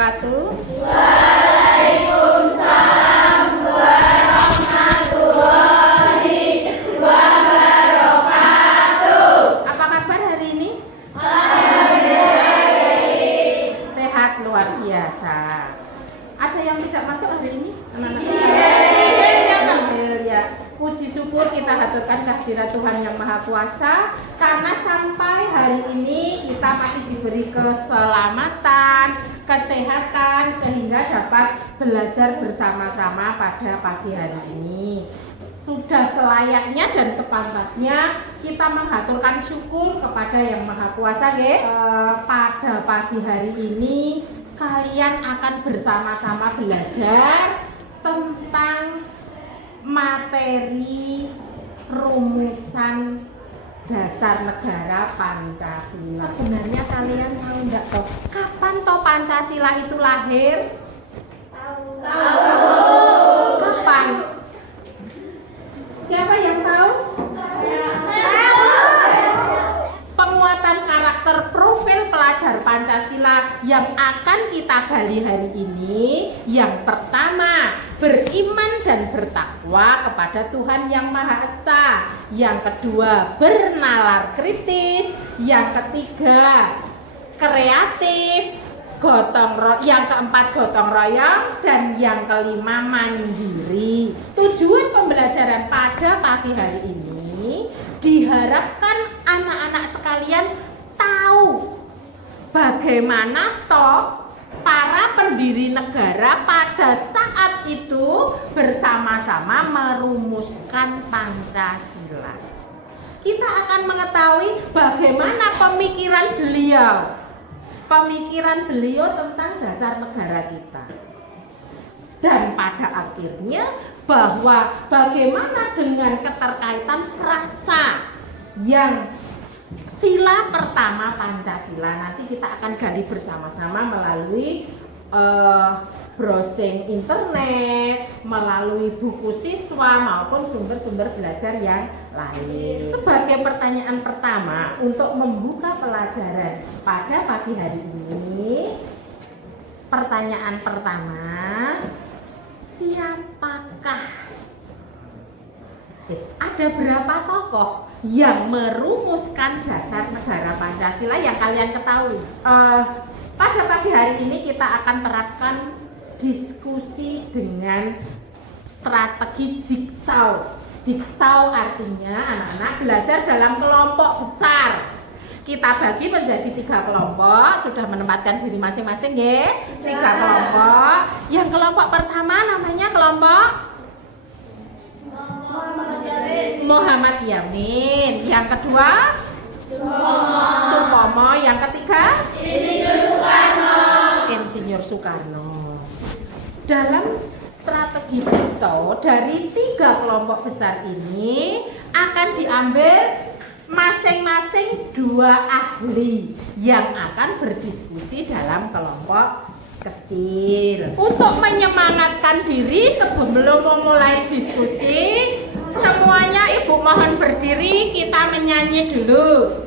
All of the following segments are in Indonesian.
wabarakatuh. Waalaikumsalam warahmatullahi wabarakatuh. Apa kabar hari ini? Sehat luar biasa. Ada yang tidak masuk hari ini? Anak-anak? Ya. Puji syukur kita haturkan kehadirat Tuhan Yang Maha Kuasa, karena sampai hari ini kita masih diberi keselamatan, kesehatan, sehingga dapat belajar bersama-sama pada pagi hari ini. Sudah selayaknya dan sepantasnya kita menghaturkan syukur kepada Yang Maha Kuasa, pada pagi hari ini kalian akan bersama-sama belajar tentang materi rumusan dasar negara Pancasila. Sebenarnya kalian tahu enggak toh kapan toh Pancasila itu lahir? Tahu. Kapan? Siapa yang tahu? Penguatan karakter profil pelajar Pancasila yang akan kita gali hari ini, yang pertama, beriman dan bertakwa kepada Tuhan Yang Maha Esa. Yang kedua, bernalar kritis. Yang ketiga, kreatif. Yang keempat, gotong royong. Dan yang kelima, mandiri. Tujuan pembelajaran pada pagi hari ini diharapkan anak-anak sekalian tahu bagaimana toh para pendiri negara pada saat itu bersama-sama merumuskan Pancasila. Kita akan mengetahui bagaimana pemikiran beliau tentang dasar negara kita. Dan pada akhirnya bahwa bagaimana dengan keterkaitan frasa yang sila pertama Pancasila. Nanti kita akan gali bersama-sama melalui browsing internet, melalui buku siswa maupun sumber-sumber belajar yang lain. Sebagai pertanyaan pertama untuk membuka pelajaran pada pagi hari ini, pertanyaan pertama, siapakah? Ada berapa tokoh yang merumuskan dasar negara Pancasila yang kalian ketahui? Pada pagi hari ini kita akan terapkan diskusi dengan strategi jigsaw. Jigsaw artinya anak-anak belajar dalam kelompok besar. Kita bagi menjadi 3 kelompok, sudah menempatkan diri masing-masing ya. 3 kelompok. Yang kelompok pertama namanya kelompok Muhammad Yamin. Yang kedua Supomo. Yang ketiga Insinyur Soekarno. Dalam strategi jigsaw dari 3 kelompok besar ini akan diambil masing-masing 2 ahli yang akan berdiskusi dalam kelompok kecil. Untuk menyemangatkan diri sebelum memulai diskusi, semuanya ibu mohon berdiri, kita menyanyi dulu.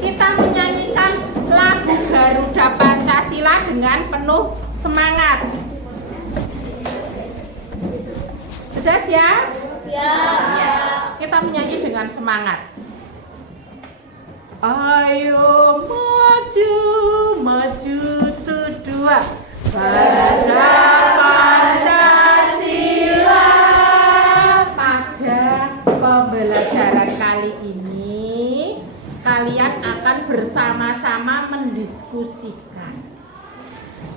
Kita menyanyikan lagu Garuda Pancasila dengan penuh semangat. Sudah siap? Siap. Ya. Kita menyanyi dengan semangat. Ayo maju, maju tuh 2. Garuda Pancasila. Pada pembelajaran kali ini, kalian akan bersama-sama mendiskusikan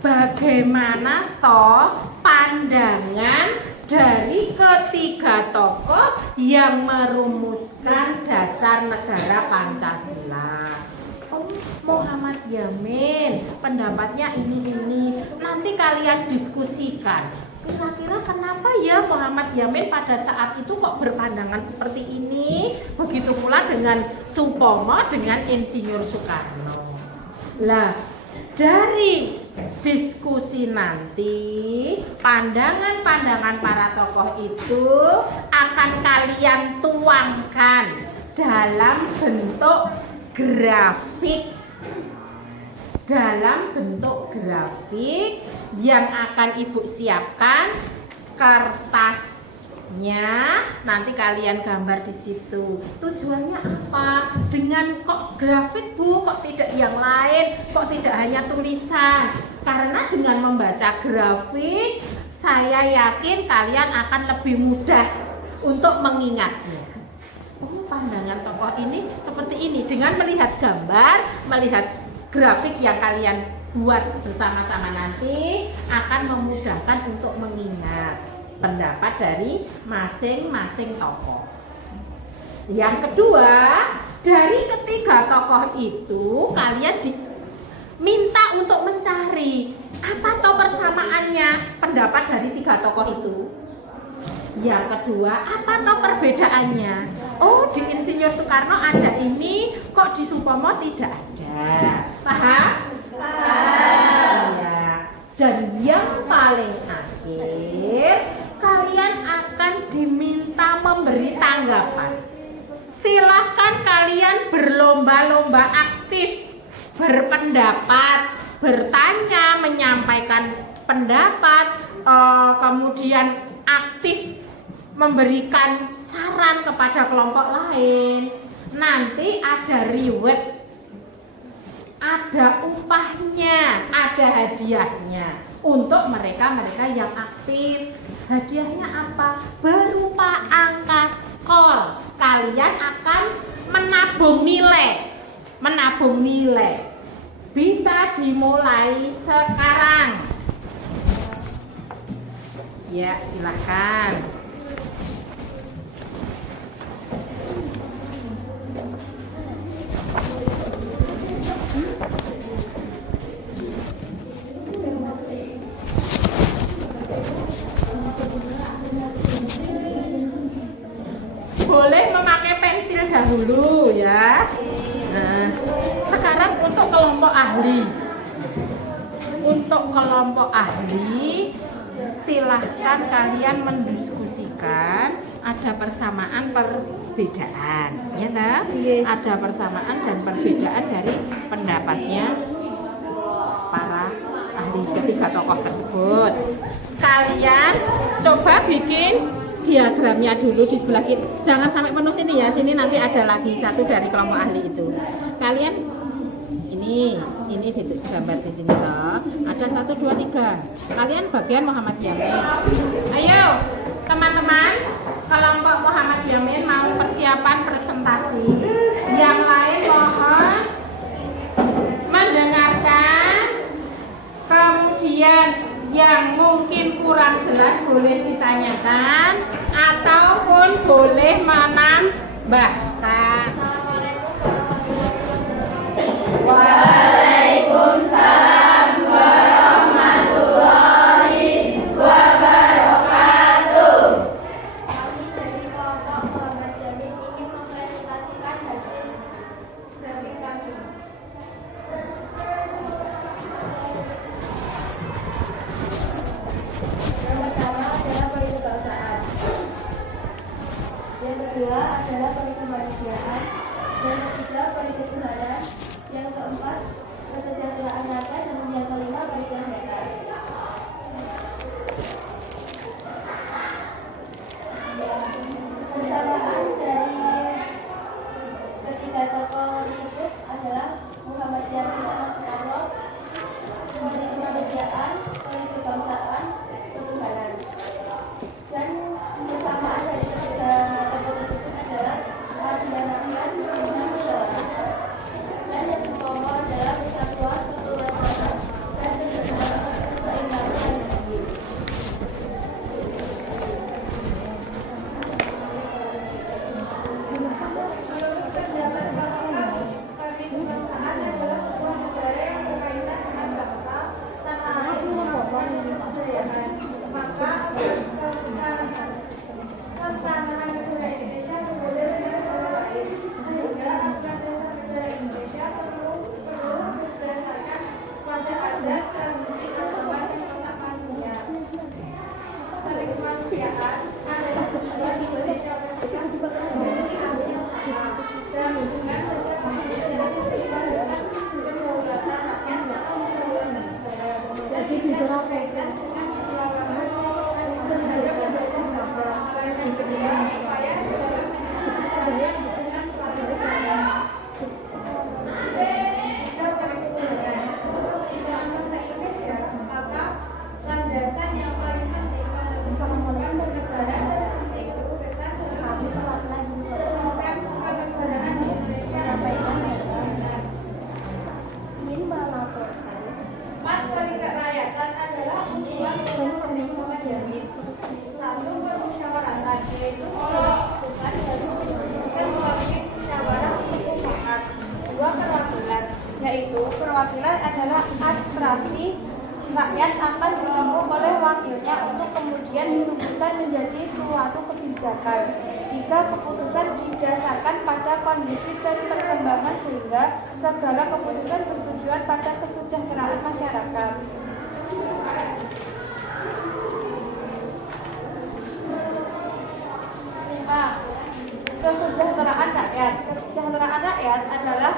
bagaimana toh pandangan dari ketiga tokoh yang merumuskan dasar negara Pancasila. Muhammad Yamin pendapatnya ini. Nanti kalian diskusikan. Kira-kira kenapa ya Muhammad Yamin pada saat itu kok berpandangan seperti ini? Begitu pula dengan Supomo, dengan Insinyur Soekarno. Lah, dari diskusi nanti, pandangan-pandangan para tokoh itu akan kalian tuangkan dalam bentuk grafik dalam bentuk grafik yang akan Ibu siapkan kertasnya. Nanti kalian gambar di situ. Tujuannya apa? Dengan kok grafik Bu, kok tidak yang lain, kok tidak hanya tulisan? Karena dengan membaca grafik, saya yakin kalian akan lebih mudah untuk mengingatnya. Oh, pandangan tokoh ini seperti ini. Dengan melihat gambar, melihat grafik yang kalian buat bersama-sama nanti akan memudahkan untuk mengingat pendapat dari masing-masing tokoh. Yang kedua, dari ketiga tokoh itu kalian diminta untuk mencari apa toh persamaannya pendapat dari tiga tokoh itu. Yang kedua, apa toh perbedaannya? Oh, di Insinyur Soekarno ada ini, kok di Supomo tidak ada. Paham? Paham. Ya. Dan yang paling akhir, kalian akan diminta memberi tanggapan. Silahkan kalian berlomba-lomba aktif, berpendapat, bertanya, menyampaikan pendapat, kemudian aktif memberikan saran kepada kelompok lain. Nanti ada reward, ada upahnya, ada hadiahnya untuk mereka-mereka yang aktif. Hadiahnya apa? Berupa angka skor. Kalian akan menabung nilai. Bisa dimulai sekarang. Ya, silakan. Boleh memakai pensil dahulu ya. Nah, sekarang untuk kelompok ahli. Untuk kelompok ahli, silahkan kalian mendiskusikan ada persamaan perbedaan, ya toh? Ada persamaan dan perbedaan dari pendapatnya para ahli ketiga tokoh tersebut. Kalian coba bikin diagramnya dulu di sebelah kiri. Jangan sampai penuh sini ya. Sini nanti ada lagi satu dari kelompok ahli itu. Kalian ini digambar di sini toh. Ada 1, 2, 3. Kalian bagian Muhammad Yamin. Ayo teman-teman, kelompok Muhammad Yamin mau persiapan presentasi. Yang lain mohon mendengarkan. Kemudian yang mungkin kurang jelas boleh ditanyakan ataupun boleh menambahkan. Waalaikumsalam warahmatullahi wabarakatuh. Kami dari kelompok Muhammad Yamin ingin mempresentasikan hasil grafik kami. Yang pertama adalah perikebangsaan. Yang kedua adalah perikemanusiaan. Yang ketiga periketuhanan. Yang keempat kesejahteraan rata, dan yang kelima perikesehatan. Persamaan dari ketiga tokoh tersebut adalah Muhammad Yamin Soekarno, kemanusiaan, kebangsaan, ketuhanan. Dan persamaan dari ketiga tokoh tersebut adalah keadilan rakyat, dan yang pertama adalah persatuan, kekeluargaan, dan keseimbangan energi. Kebangsaan adalah sebuah negara yang berkaitan dengan bangsa, tanah air, dan kebudayaan. Maka pertahanan negara Indonesia kemudian dengan orang lain, sehingga aturan dasar negara Indonesia perlu berdasarkan pada adat, tradisi, agama, dan hak manusia. Kemanusiaan adalah tujuan Indonesia merdeka memiliki hak yang sama dan hubungan dasar manusia sebagai dasar kedaulatan rakyat dan Tetapi rakyat akan bertemu oleh wakilnya untuk kemudian dirumuskan menjadi suatu kebijakan. Jika keputusan didasarkan pada kondisi dan perkembangan sehingga segala keputusan bertujuan pada kesejahteraan masyarakat. 5. Kesejahteraan rakyat. Kesejahteraan rakyat adalah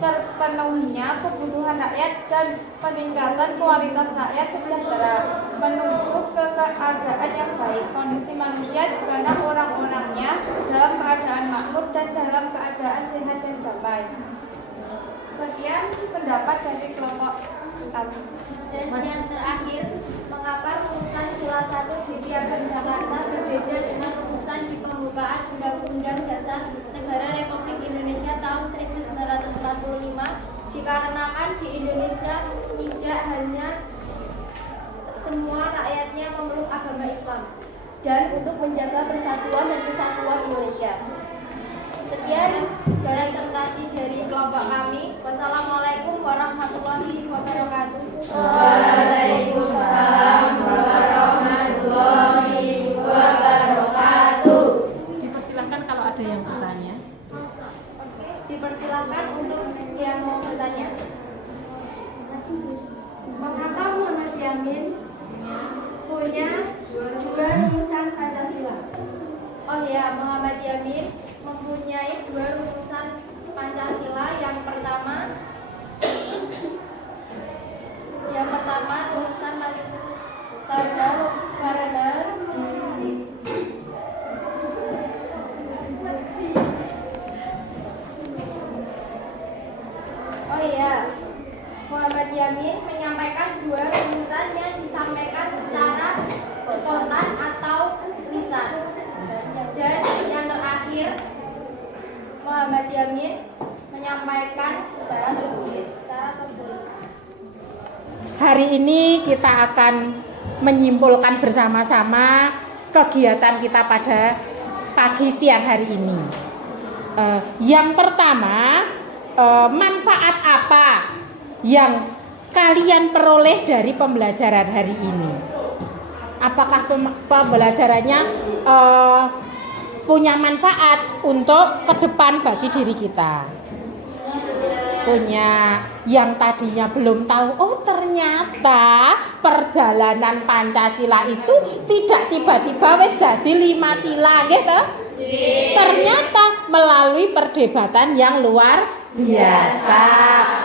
terpenuhinya kebutuhan rakyat dan peningkatan kualitas rakyat sejahtera menuju ke keadaan yang baik. Kondisi manusia di mana orang-orangnya dalam keadaan makmur dan dalam keadaan sehat dan damai. Sekian pendapat dari kelompok kami. Dan yang terakhir, mengapa rumusan sila 1 di Piagam Jakarta berbeda dengan rumusan di pembukaan Undang-Undang Dasar Negara Republik Indonesia tahun 1945? Dikarenakan di Indonesia tidak hanya semua rakyatnya memeluk agama Islam dan untuk menjaga persatuan dan kesatuan Indonesia. Sekian presentasi dari kelompok kami. Wassalamualaikum warahmatullahi wabarakatuh. Waalaikumsalam warahmatullahi wabarakatuh. Dipersilakan kalau ada yang bertanya. Dipersilakan untuk yang mau bertanya. Mengapa Muhammad Yamin punya dua rumusan Pancasila? Oh ya, Muhammad Yamin mempunyai dua rumusan Pancasila. Yang pertama rumusan Pancasila karena oh iya, Muhammad Yamin menyampaikan dua rumusan yang disampaikan secara spontan atau lisan. Dan yang terakhir, Muhammad Yamin menyampaikan secara tertulis. Hari ini kita akan menyimpulkan bersama-sama kegiatan kita pada pagi siang hari ini. Yang pertama, manfaat apa yang kalian peroleh dari pembelajaran hari ini? Apakah pembelajarannya punya manfaat untuk ke depan bagi diri kita? Punya. Yang tadinya belum tahu, oh ternyata perjalanan Pancasila itu tidak tiba-tiba wis dadi 5 sila gitu. Ternyata melalui perdebatan yang luar biasa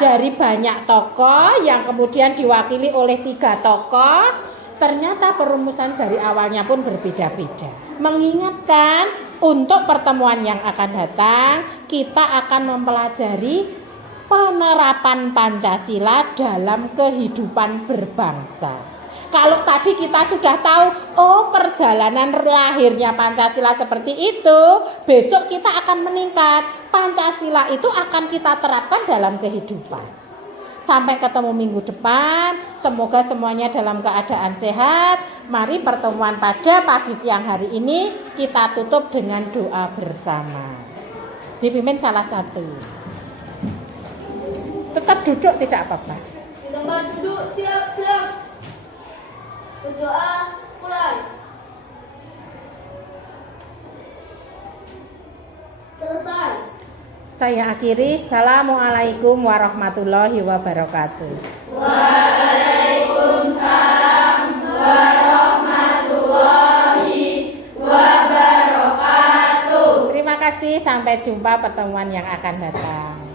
dari banyak tokoh yang kemudian diwakili oleh 3 tokoh. Ternyata perumusan dari awalnya pun berbeda-beda. Mengingatkan untuk pertemuan yang akan datang, kita akan mempelajari penerapan Pancasila dalam kehidupan berbangsa. Kalau tadi kita sudah tahu, oh perjalanan lahirnya Pancasila seperti itu, besok kita akan meningkat. Pancasila itu akan kita terapkan dalam kehidupan. Sampai ketemu minggu depan, semoga semuanya dalam keadaan sehat. Mari pertemuan pada pagi siang hari ini kita tutup dengan doa bersama. Dipimpin salah satu. Tetap duduk tidak apa-apa. Di tempat duduk siap gerak. Berdoa mulai. Selesai. Saya akhiri. Assalamualaikum warahmatullahi wabarakatuh. Waalaikumsalam warahmatullahi wabarakatuh. Terima kasih. Sampai jumpa pertemuan yang akan datang.